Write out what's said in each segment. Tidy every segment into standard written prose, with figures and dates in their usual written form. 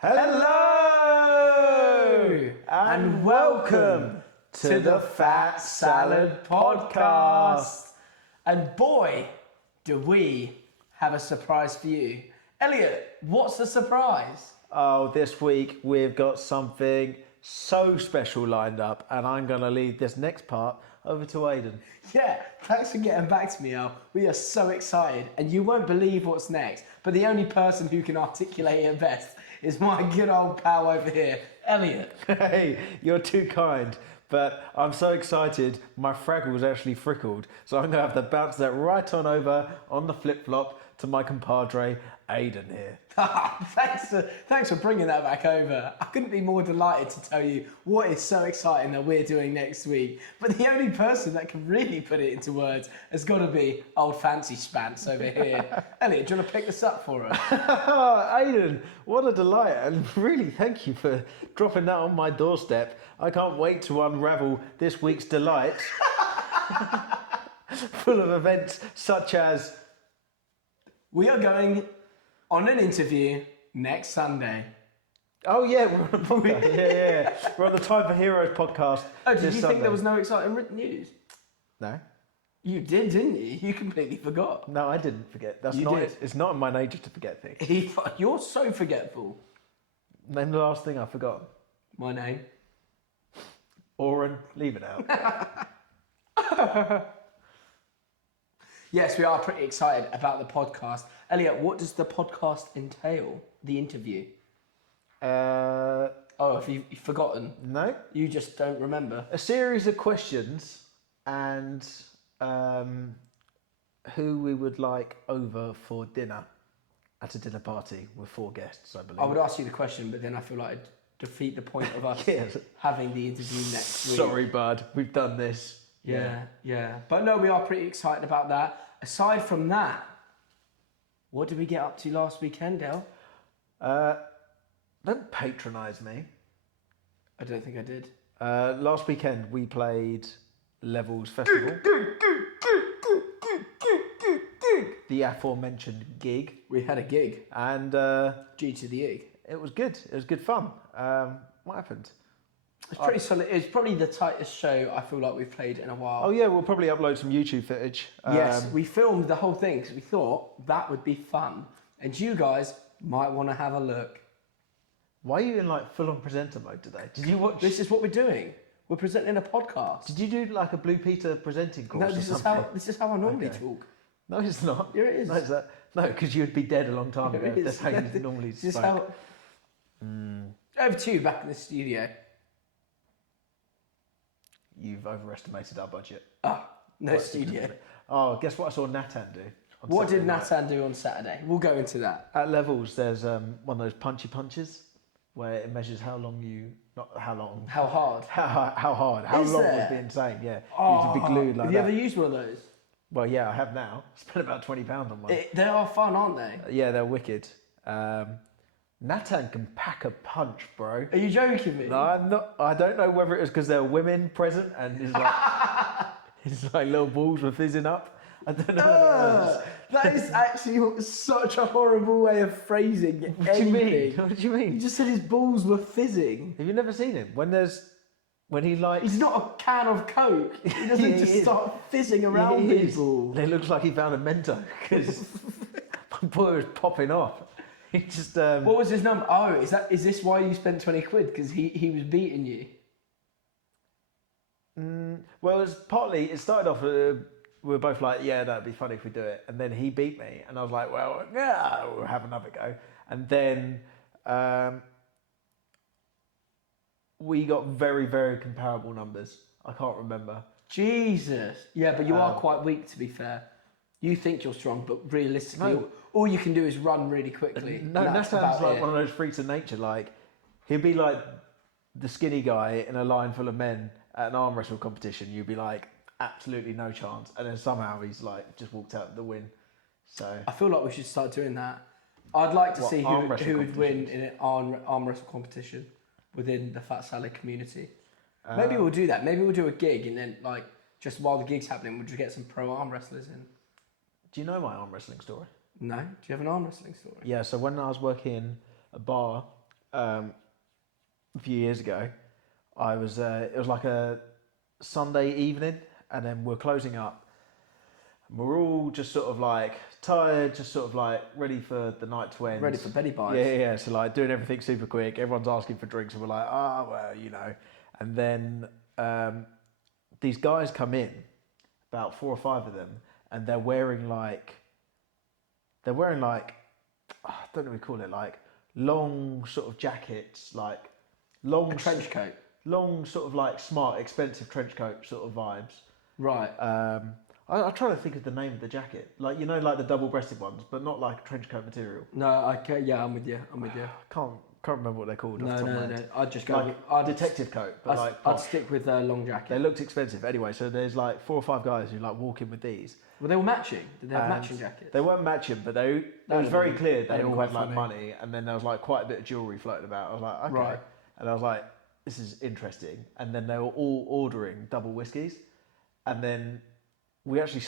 Hello and welcome to the Fat Salad Podcast. And boy, do we have a surprise for you. Elliot, what's the surprise? Oh, this week we've got something so special lined up, and I'm going to leave this next part over to Aidan. Yeah, thanks for getting back to me, Al. We are so excited, and you won't believe what's next. But the only person who can articulate it best is my good old pal over here, Elliot. Hey, you're too kind, but I'm so excited my Fraggle's actually frickled, so I'm going to have to bounce that right on over on the flip-flop to my compadre, Aidan here. Thanks for bringing that back over. I couldn't be more delighted to tell you what is so exciting that we're doing next week. But the only person that can really put it into words has got to be old Fancy Spants over here. Elliot, do you want to pick this up for us? Aidan, what a delight, and really thank you for dropping that on my doorstep. I can't wait to unravel this week's delight. Full of events such as... We are going on an interview next Sunday. Oh yeah, we're on a podcast. yeah. We're on the Time for Heroes podcast. Oh, did you Sunday. think there was no exciting written news? No. You did, didn't you? You completely forgot. No, I didn't forget. You did. It's not in my nature to forget things. You're so forgetful. Name the last thing I forgot. My name. Oren, leave it out. Yes, we are pretty excited about the podcast. Elliot, what does the podcast entail? The interview? Oh, have you forgotten? No. You just don't remember? A series of questions and who we would like over for dinner at a dinner party with 4 guests, I believe. I would ask you the question, but then I feel like I'd defeat the point of us Yes. having the interview next week. Sorry, bud. We've done this. Yeah. But no, we are pretty excited about that. Aside from that, what did we get up to last weekend, El? Don't patronise me. I don't think I did. Last weekend we played Levels Festival. The aforementioned gig. We had a gig. And G to the egg. it was good. It was good fun. What happened? It's pretty solid. It's probably the tightest show I feel like we've played in a while. Oh yeah, we'll probably upload some YouTube footage. Yes, we filmed the whole thing because we thought that would be fun. And you guys might want to have a look. Why are you in like full-on presenter mode today? Did you watch? This is what we're doing. We're presenting a podcast. Did you do like a Blue Peter presenting course? No, or this something? is how I normally Okay. talk. No, it's not. Here it is. No, because you'd be dead a long time ago. Here it If is. that's how you normally This is spoke. how. Over to you back in the studio. You've overestimated our budget. No studio. Oh, guess what I saw Natan do? on What did Saturday night? Natan do on Saturday? We'll go into that. At Levels, there's one of those punchy punches where it measures how long not how long, How hard? how hard, how Is long there? would be insane. Yeah, you could be glued like Have you that. ever used one of those? Well, yeah, I have now. Spent about £20 on one. They are fun, aren't they? Yeah, they're wicked. Natan can pack a punch, bro. Are you joking me? No, I'm not. I don't know whether it was because there were women present and his like little balls were fizzing up. I don't know. What it was. That is actually such a horrible way of phrasing anything. What do you mean? What do you You mean? just said his balls were fizzing. Have you never seen him? When he like He's not a can of Coke. He doesn't He just is. start fizzing around He is. people. It looks like he found a Mento because my boy was popping off. He just What was his number? Oh, is this why you spent 20 quid? Because he was beating you. Well, it started off. We were both like, yeah, that'd be funny if we do it. And then he beat me, and I was like, well, yeah, we'll have another go. And then we got very, very comparable numbers. I can't remember. Jesus. Yeah, but you are quite weak, to be fair. You think you're strong, but realistically, No. all you can do is run really quickly. No, and that's Natan's about like it. one of those freaks of nature. Like, he'd be like the skinny guy in a line full of men at an arm wrestle competition. You'd be like, absolutely no chance. And then somehow he's like, just walked out the win. So I feel like we should start doing that. I'd like to What, see arm wrestle who would win competitions? in an arm wrestle competition within the Fat Salad community. Maybe we'll do that. Maybe we'll do a gig and then, like, just while the gig's happening, we'll just get some pro arm wrestlers in. do you know my arm wrestling story? No? Do you have an arm wrestling story? Yeah, so when I was working in a bar a few years ago. I was it was like a Sunday evening, and then we're closing up. We're all just sort of like tired, just sort of like ready for the night to end. Ready for Betty Bites. Yeah. So like doing everything super quick. Everyone's asking for drinks, and we're like, well, you know. And then these guys come in, about 4 or 5 of them, and they're wearing like I don't know what we call it, like long sort of jackets, like long A trench coat. long sort of like smart, expensive trench coat sort of vibes. Right. I try to think of the name of the jacket, like like the double-breasted ones, but not like trench coat material. No, yeah, I'm with you. Can't remember what they're called. No. I'd just go. Like detective coat, but I'd posh. stick with a long jacket. They looked expensive anyway. So there's like 4 or 5 guys who like walk in with these. Well, they were matching. Did they have matching jackets? They weren't matching, but it was very clear they all had like funny. money, and then there was like quite a bit of jewellery floating about. I was like, okay, Right. and I was like, this is interesting. And then they were all ordering double whiskies, and then we actually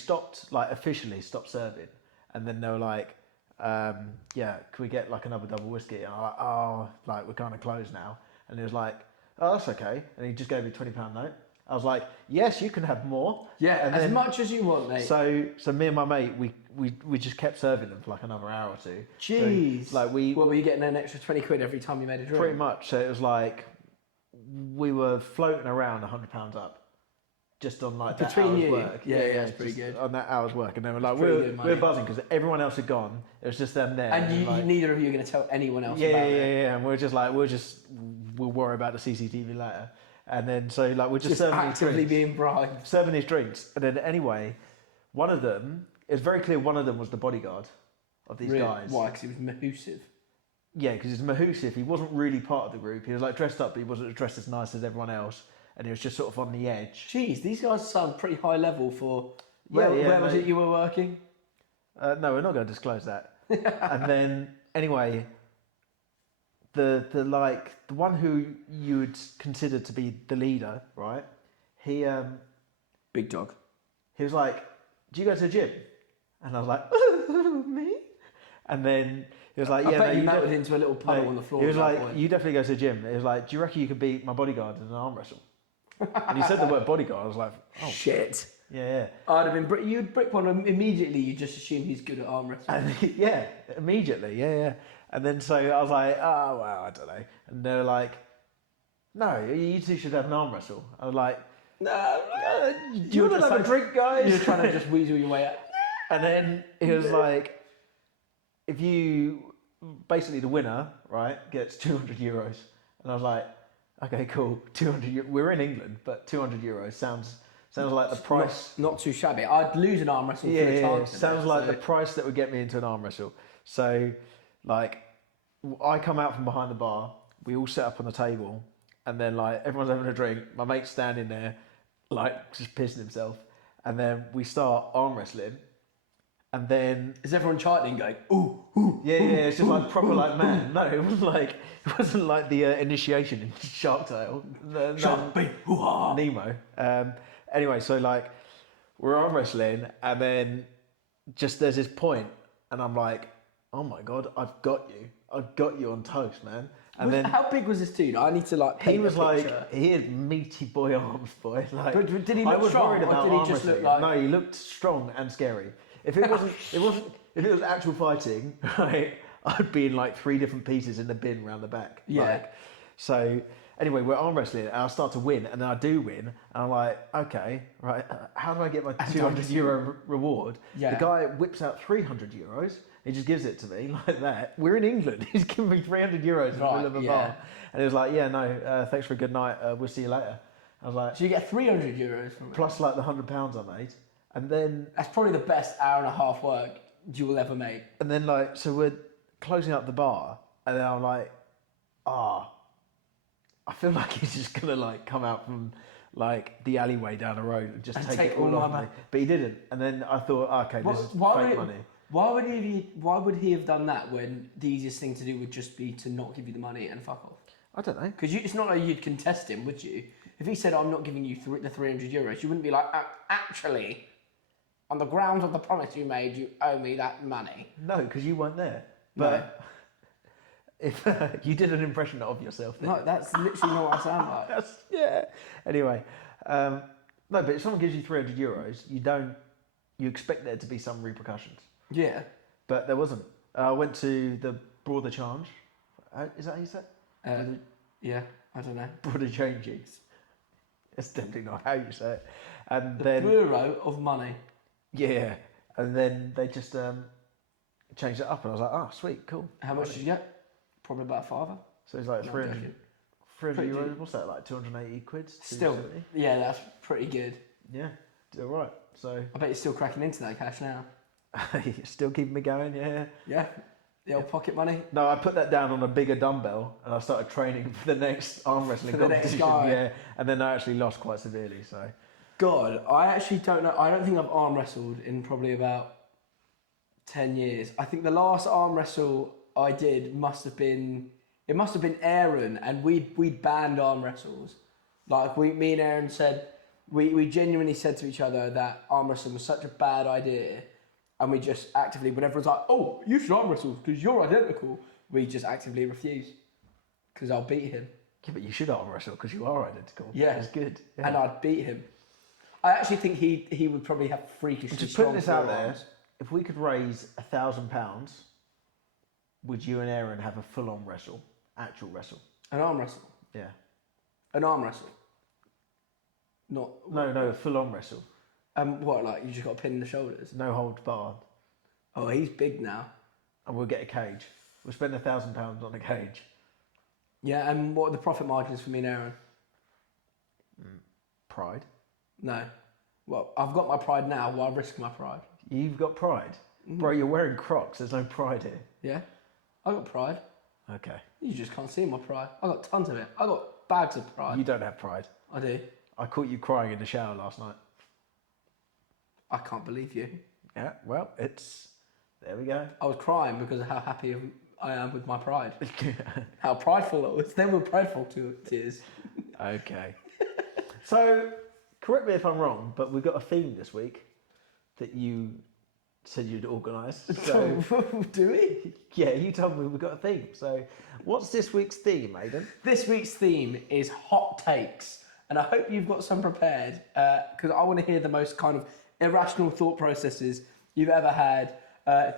officially stopped serving, and then they were like, yeah, can we get like another double whiskey? And I'm like, oh, like we're kind of closed now. And he was like, oh, that's okay. And he just gave me a £20 note. I was like, yes, you can have more. Yeah, and as much as you want, mate. So me and my mate, we just kept serving them for like another hour or two. Jeez. So, like what were you getting an extra 20 quid every time you made a drink? Pretty much. So it was like we were floating around £100 up. Just on like that Between hour's you, work. yeah, that's pretty good. On that hour's work, and then we're like, Pretty we're buzzing because everyone else had gone. It was just them there. And like, neither of you are going to tell anyone else about it. Yeah. And we'll worry about the CCTV later. And then so like we're just serving actively these drinks, being bribed. serving these drinks, and then anyway, one of them. It's very clear one of them was the bodyguard of these guys. Why? Because he was mahoosive. Yeah, because he's mahoosive. He wasn't really part of the group. He was like dressed up, but he wasn't dressed as nice as everyone else. And he was just sort of on the edge. Jeez, these guys sound pretty high level for. Yeah, where was it you were working? No, we're not going to disclose that. And then anyway, the one who you would consider to be the leader, right? He Big dog. he was like, "Do you go to the gym?" And I was like, "Me?" And then he was like, "Yeah, I bet no, you you melted into a little puddle on the floor. He was at that like, point. "You definitely go to the gym." He was like, "Do you reckon you could beat my bodyguard in an arm wrestle?" And he said the word bodyguard. I was like, "Oh shit." yeah." I'd have been. You'd brick one immediately. You just assume he's good at arm wrestling. And yeah, immediately, yeah. And then so I was like, oh well, I don't know. And they were like, no, you two should have an arm wrestle. I was like, No, do you want to have a drink, guys? You're trying to just weasel your way out. And then he was like, if you basically the winner, right, gets €200. And I was like, okay, cool, 200. We're in England, but €200 sounds like the price. Not too shabby. I'd lose an arm wrestle for a Yeah, chance. sounds like the price that would get me into an arm wrestle. So, like, I come out from behind the bar. We all set up on the table, and then like everyone's having a drink. My mate's standing there, like just pissing himself, and then we start arm wrestling, and then Is everyone chanting, going, ooh, ooh? yeah, it's just like proper like man. No, it wasn't like the initiation in Shark Tale. Shark bait, hoo-ha. Nemo. Anyway, so like we're arm wrestling, and then just there's this point, and I'm like, oh my god, I've got you on toast, man. And then How big was this dude? I need to like. he paint was a like, picture. he had meaty boy arms, boy. Like, But did he I look was strong, worried or about did he arm just look wrestling. like- No, he looked strong and scary. If it wasn't, if it was actual fighting, right, I'd be in like 3 different pieces in the bin around the back. Yeah. Like, so anyway, we're arm wrestling, and I start to win, and then I do win, and I'm like, okay, right, how do I get my €200 reward? Yeah. The guy whips out €300. He just gives it to me like that. We're in England. He's giving me €300 in the middle of a bar. And he was like, yeah, no, thanks for a good night. We'll see you later. I was like, So you get €300 from it. plus like the £100 I made. And then That's probably the best hour and a half work you will ever make. like, so we're closing up the bar. And then I'm like, I feel like he's just going to like come out from like the alleyway down the road and just And take take it all all off my me. But he didn't. And then I thought, okay, this is fake money. Why would he have done that when the easiest thing to do would just be to not give you the money and fuck off? I don't know. Because it's not like you'd contest him, would you? If he said, I'm not giving you the €300, you wouldn't be like, actually, on the grounds of the promise you made, you owe me that money. No, because you weren't there. But if you did an impression of yourself, then. No, that's literally not what I sound like. Yeah. Anyway, no, but if someone gives you €300, you expect there to be some repercussions, Yeah. but there wasn't. I went to the Broader Change. Is that how you say it? Yeah, I don't know. Broader Changes. That's definitely not how you say it. And The then Bureau of Money. yeah, and then they just changed it up, and I was like, oh, sweet, cool. How much did you get? Probably about a £5. So it's like No, 300 joking. €300. What's that, like 280 quid? Still, 270? yeah, that's pretty good. Yeah, did all right. So I bet you're still cracking into that cash now. still keeping me going. Yeah. Yeah, the old pocket money. No, I put that down on a bigger dumbbell, and I started training for the next arm wrestling For the next competition. guy. Yeah, and then I actually lost quite severely. So God, I actually don't know. I don't think I've arm wrestled in probably about 10 years. I think the last arm wrestle I did must have been Aaron, and we'd banned arm wrestles. Like me and Aaron said, we genuinely said to each other that arm wrestling was such a bad idea, and we just actively, when everyone's like, "Oh, you should arm wrestle because you're identical," we just actively refuse because I'll beat him. yeah, but you should arm wrestle because you are identical. Yeah. It's good. Yeah. And I'd beat him. I actually think he would probably have freakishly Just strong putting this out there, forearms. if we could raise £1,000, would you and Aaron have a full-on wrestle, actual wrestle? An arm wrestle. Yeah. An arm wrestle. Not No, a full-on wrestle. what, like you just got a pin in the shoulders? No holds barred. Oh, he's big now. And we'll get a cage. We'll spend £1,000 on a cage. Yeah, and what are the profit margins for me and Aaron? Pride. No. Well, I've got my pride now. Why risk my pride? You've got pride. Bro, you're wearing Crocs. There's no pride here. Yeah, I got pride. Okay. You just can't see my pride. I got tons of it. I got bags of pride. You don't have pride. I do. I caught you crying in the shower last night. I can't believe you. Yeah, well, there we go. I was crying because of how happy I am with my pride. How prideful it was. They were prideful tears. Okay. So, correct me if I'm wrong, but we've got a theme this week that you said you'd organise. So, Do we? yeah, you told me we've got a theme. So, what's this week's theme, Aidan? This week's theme is hot takes, and I hope you've got some prepared because I want to hear the most kind of irrational thought processes you've ever had,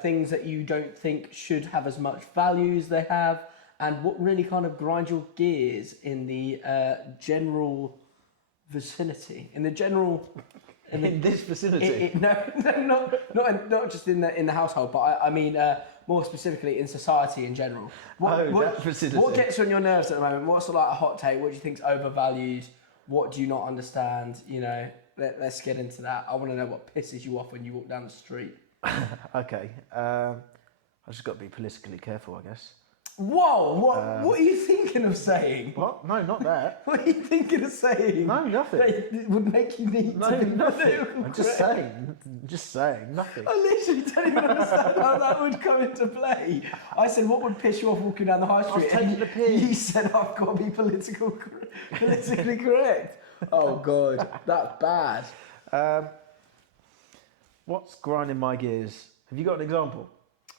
things that you don't think should have as much value as they have, and what really kind of grinds your gears in the general vicinity, in this vicinity? not just in the household, but I mean more specifically in society in general. That vicinity. What gets on your nerves at the moment? What's like a hot take? What do you think's overvalued? What do you not understand? You know, let's get into that. I want to know what pisses you off when you walk down the street. Okay. I just got to be politically careful, I guess. Whoa! What are you thinking of saying? What? No, not that. What are you thinking of saying? No, nothing. That would make you need No, to be nothing. political I'm just correct. saying. Just saying. Nothing. I literally don't even understand how that would come into play. I said, what would piss you off walking down the high street? taking And the piss. You said, I've got to be politically correct. Oh, God. That's bad. What's grinding my gears? Have you got an example?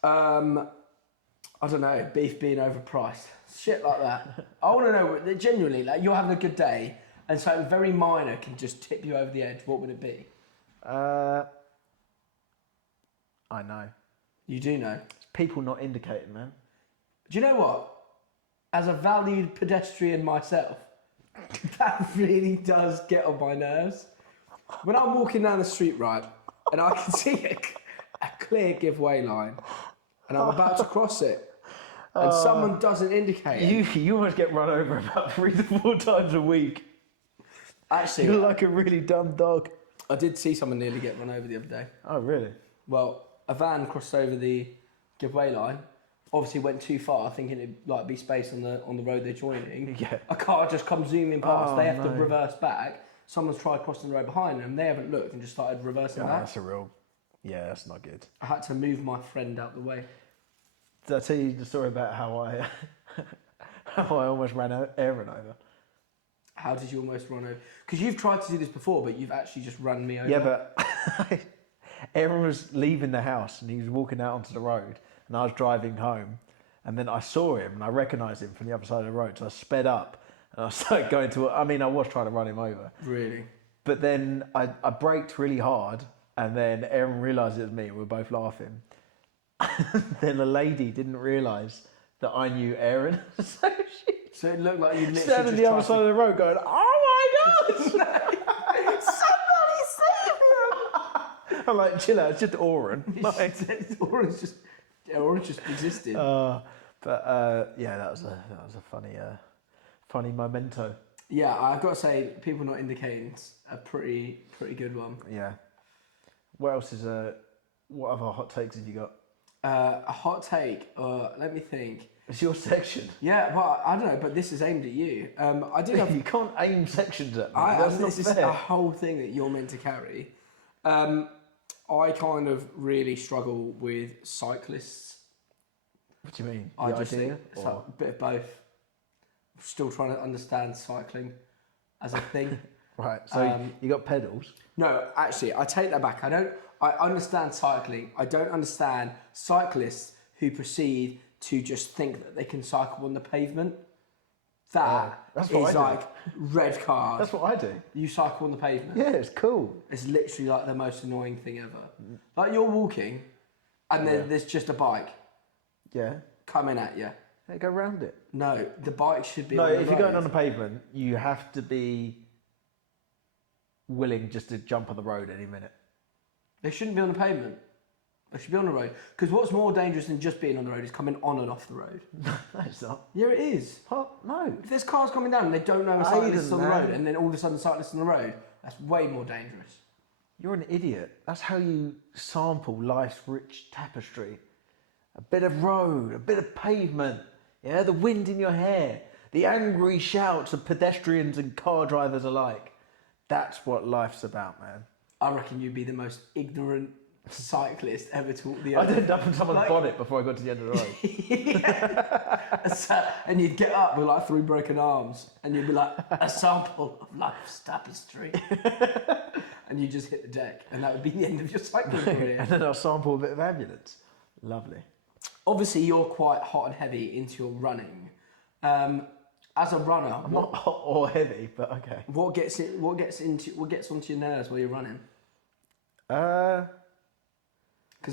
I don't know, beef being overpriced. Shit like that. I want to know, genuinely, like you're having a good day and something very minor can just tip you over the edge. What would it be? I know. You do know. It's people not indicating, man. Do you know what? As a valued pedestrian myself, that really does get on my nerves. When I'm walking down the street, right, and I can see a clear giveaway line, and I'm about to cross it, and someone doesn't indicate. You almost get run over about 3 to 4 times a week. Actually, You're like a really dumb dog. I did see someone nearly get run over the other day. Oh, really? Well, a van crossed over the giveaway line. Obviously, went too far, thinking it'd like be space on the road they're joining. Yeah. A car just comes zooming past. Oh, they have to no. reverse back. Someone's tried crossing the road behind them. They haven't looked and just started reversing Yeah, back. that's a real... Yeah, that's not good. I had to move my friend out the way. Did I tell you the story about how I how I almost ran Aaron over? How did you almost run over? Because you've tried to do this before, but you've actually just run me over. Yeah, but Aaron was leaving the house and he was walking out onto the road and I was driving home and then I saw him and I recognised him from the other side of the road, so I sped up and I started going to. I mean, I was trying to run him over, Really? but then I braked really hard, and then Aaron realised it was me, and we were both laughing. Then the lady didn't realise that I knew Aaron, so she So it looked like you literally standing on just the other side of the road going, "Oh my god!" Somebody save him! I'm like, "Chill out, it's just Oren." Like, Orange just existed. yeah, that was a funny memento. Yeah, I've got to say, people not indicating's a pretty good one. Yeah. What else is what other hot takes have you got? A hot take. Let me think. It's your section. Yeah, well, I don't know, but this is aimed at you. I did have. You can't aim sections at me. This That's is not fair. a whole thing that you're meant to carry. I kind of really struggle with cyclists. What do you mean? I The just idea? think it's like a bit of both. I'm still trying to understand cycling as a thing. Right. So you got pedals. No, actually, I take that back. I understand cycling. I don't understand cyclists who proceed to just think that they can cycle on the pavement. That's what is I do. like red card. That's what I do. You cycle on the pavement. Yeah, it's cool. It's literally like the most annoying thing ever. Like you're walking, and then there's just a bike Yeah. coming at you. Hey, go round it. No, the bike should be. No, on the if you're going road. on the pavement, you have to be willing just to jump on the road any minute. They shouldn't be on the pavement. They should be on the road. Because what's more dangerous than just being on the road is coming on and off the road. No, it's not. Yeah, it is. What? No. If there's cars coming down and they don't know a cyclist is on the man. road, and then all of a sudden cyclists on the road, that's way more dangerous. You're an idiot. That's how you sample life's rich tapestry. A bit of road, a bit of pavement, yeah, the wind in your hair, the angry shouts of pedestrians and car drivers alike. That's what life's about, man. I reckon you'd be the most ignorant cyclist ever to walk the I'd earth. end up in someone's bonnet before I got to the end of the road. And you'd get up with like 3 broken arms, and you'd be like, a sample of life's tapestry. And you just hit the deck, and that would be the end of your cycling career. And then I'll sample a bit of ambulance. Lovely. Obviously, you're quite hot and heavy into your running. As a runner, I'm not hot or heavy, but okay. what gets onto your nerves while you're running? Because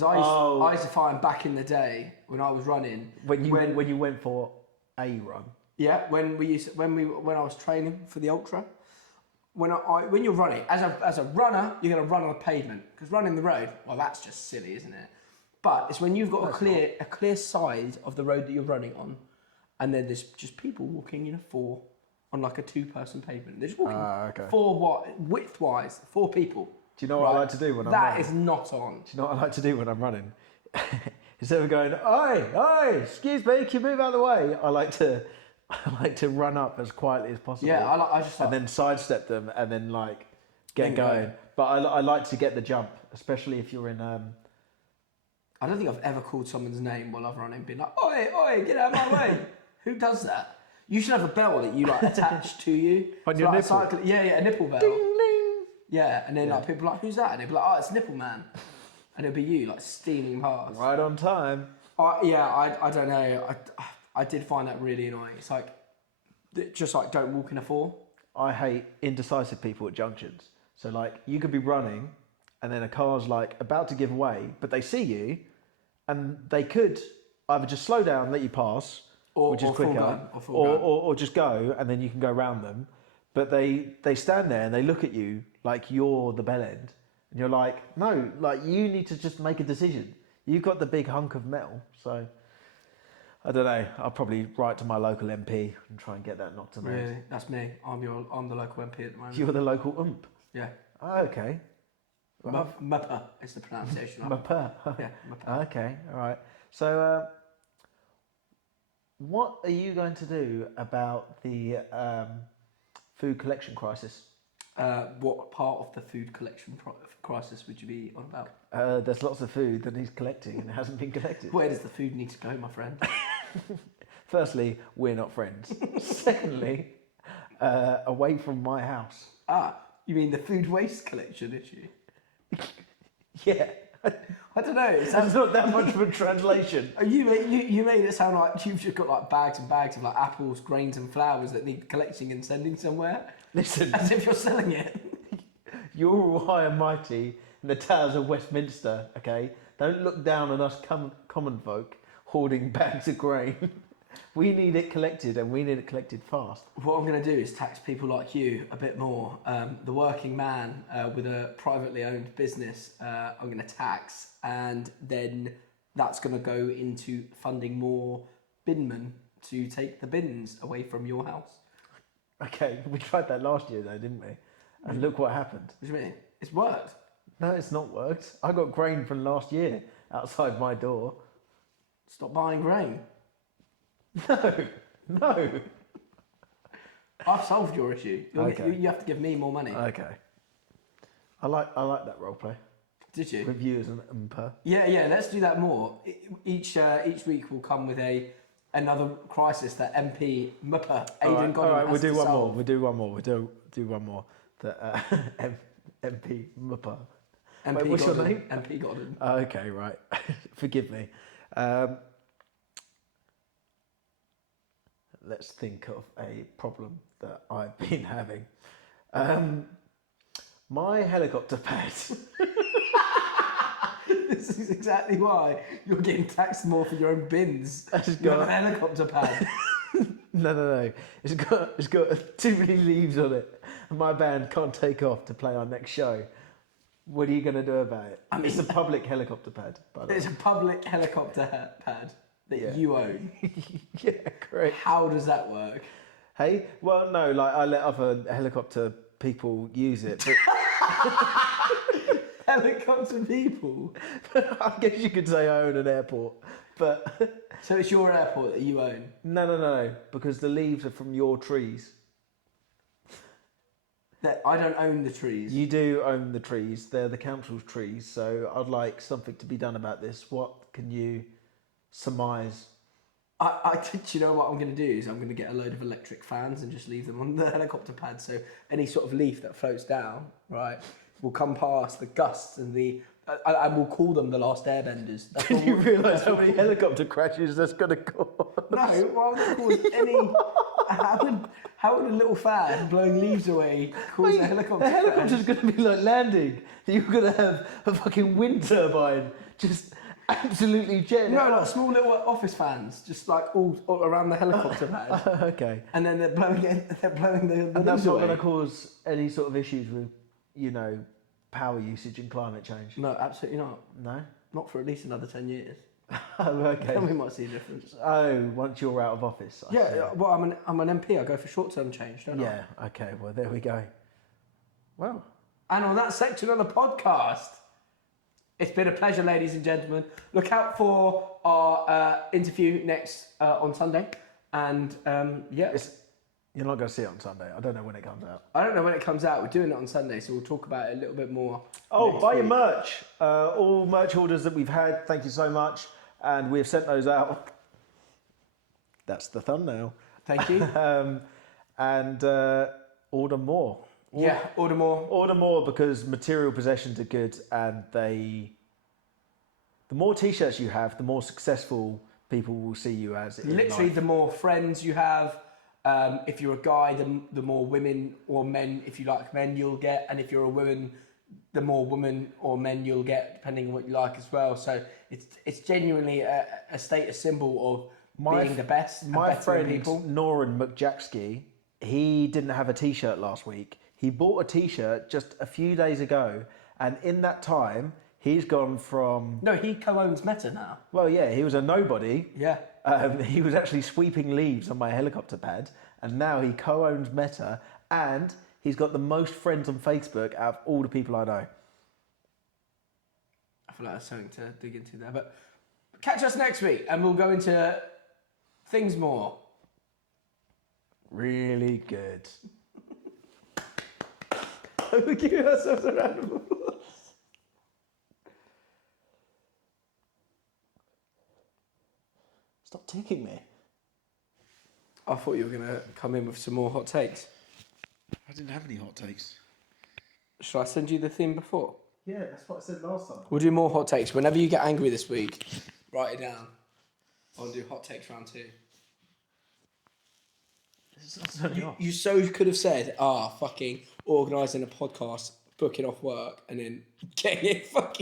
I used to find back in the day when I was running When you went for a run. Yeah, when I was training for the ultra, when you're running as a runner, you're going to run on the pavement because running the road, well, that's just silly, isn't it? But it's when you've got a clear side of the road that you're running on, and then there's just people walking in a 4 on like a 2-person pavement. They're just walking okay. 4 width-wise, 4 people. Do you know what I like to do when I'm running? That is not on. Do you know what I like to do when I'm running? Instead of going, "Oi, excuse me, can you move out of the way?" I like to run up as quietly as possible. Yeah, I just like, and then sidestep them and then like get Then going. go. But I like to get the jump, especially if you're in. I don't think I've ever called someone's name while I've running, been like, oi, get out of my way. Who does that? You should have a bell that you like attach to you. On So your like nipple? a nipple bell. Ding, ding. Yeah, and then like people are like, who's that? And they'd be like, oh, it's Nipple Man. And it'd be you, like steaming past. Right on time. I don't know. I did find that really annoying. It's like, just like don't walk in a 4. I hate indecisive people at junctions. So like you could be running and then a car's like about to give way, but they see you and they could either just slow down, let you pass, which is or full quicker, gun, or full gun. or just go and then you can go around them. But they stand there and they look at you like you're the bell end. And you're like, no, like you need to just make a decision. You've got the big hunk of metal. So I don't know. I'll probably write to my local MP and try and get that knocked on the head. Really? That's me. I'm the local MP at the moment. You're the local ump. Yeah. Oh, okay. Muppa is the pronunciation. Mappa. Yeah, Muppa. Okay, all right. So, what are you going to do about the food collection crisis? What part of the food collection crisis would you be on about? There's lots of food that needs collecting and it hasn't been collected. Where does the food need to go, my friend? Firstly, we're not friends. Secondly, away from my house. You mean the food waste collection issue? Yeah. I don't know. It That's sounds, not that much of a translation. you made it sound like you've just got like bags and bags of like apples, grains, and flowers that need collecting and sending somewhere. Listen, As if you're selling it. you're all high and mighty in the towers of Westminster, okay? Don't look down on us common folk hoarding bags of grain. We need it collected, and we need it collected fast. What I'm going to do is tax people like you a bit more. The working man with a privately owned business, I'm going to tax, and then that's going to go into funding more binmen to take the bins away from your house. Okay, we tried that last year though, didn't we? And look what happened. What do you mean? It's worked. No, it's not worked. I got grain from last year outside my door. Stop buying grain. No. I've solved your issue. Okay. You have to give me more money. Okay. I like that role play. Did you? With you as an umper. Yeah. Let's do that more. Each week will come with another crisis that MP Mupper Aidan All right, has we'll do to one solve. more. We'll do one more. We'll do one more. The MP Mupper. MP Wait, what's your Godden. name? MP Godden. Okay, right. Forgive me. Let's think of a problem that I've been having. My helicopter pad. This is exactly why you're getting taxed more for your own bins. You got- have a helicopter pad. No. It's got too many leaves on it, and my band can't take off to play our next show. What are you going to do about it? I mean- It's a public helicopter pad, by the way. It's a public helicopter pad that you own. Yeah, correct. How does that work? Hey, well, no, like I let other helicopter people use it, but Helicopter people. I guess you could say I own an airport. But So it's your airport that you own. no, because the leaves are from your trees. That I don't own the trees. You do own the trees; they're the council's trees. So I'd like something to be done about this. What can you surmise? Do you know what I'm going to do is I'm going to get a load of electric fans and just leave them on the helicopter pad. So any sort of leaf that floats down, right, will come past the gusts and and we'll call them the last airbenders. That's Did what you we'll- realise how many helicopter crashes that's going to cause? No, why would that cause any? How would a little fan blowing leaves away cause a helicopter? The helicopter's going to be like landing. You're going to have a fucking wind turbine just absolutely jetting. No, like small little office fans, just like all around the helicopter pad, Okay. and then they're blowing it. They're blowing the And that's leaves not away. going to cause any sort of issues with, power usage and climate change. No, absolutely not. No. Not for at least another 10 years. Oh, okay. Then we might see a difference. Oh, once you're out of office. I see. Yeah, well, I'm an MP. I go for short-term change, don't I? Yeah. Okay. Well, there we go. Well, And on that section of the podcast, it's been a pleasure, ladies and gentlemen. Look out for our interview next on Sunday. And yeah, you're not going to see it on Sunday. I don't know when it comes out. I don't know when it comes out. We're doing it on Sunday, so we'll talk about it a little bit more. Oh, next buy your week. merch. All merch orders that we've had, thank you so much. And we've sent those out. That's the thumbnail. Thank you. And order more. Yeah, order more. Order more because material possessions are good, and the more t-shirts you have, the more successful people will see you as. In Literally, life. the more friends you have. If you're a guy, the more women or men, if you like men, you'll get. And if you're a woman, the more women or men you'll get, depending on what you like as well. So it's genuinely a status symbol of being the best and My better friend people. Noran McJacksky, he didn't have a t-shirt last week. He bought a t-shirt just a few days ago, and in that time, he's gone from... No, he co-owns Meta now. Well, yeah, he was a nobody. Yeah. He was actually sweeping leaves on my helicopter pad, and now he co-owns Meta, and he's got the most friends on Facebook out of all the people I know. I feel like there's something to dig into there. But catch us next week, and we'll go into things more. Really good. We're giving ourselves a round of applause. Stop ticking me. I thought you were going to come in with some more hot takes. I didn't have any hot takes. Shall I send you the theme before? Yeah, that's what I said last time. We'll do more hot takes. Whenever you get angry this week, write it down. I'll do hot takes round 2. You so could have said, fucking organising a podcast, booking off work, and then getting it fucking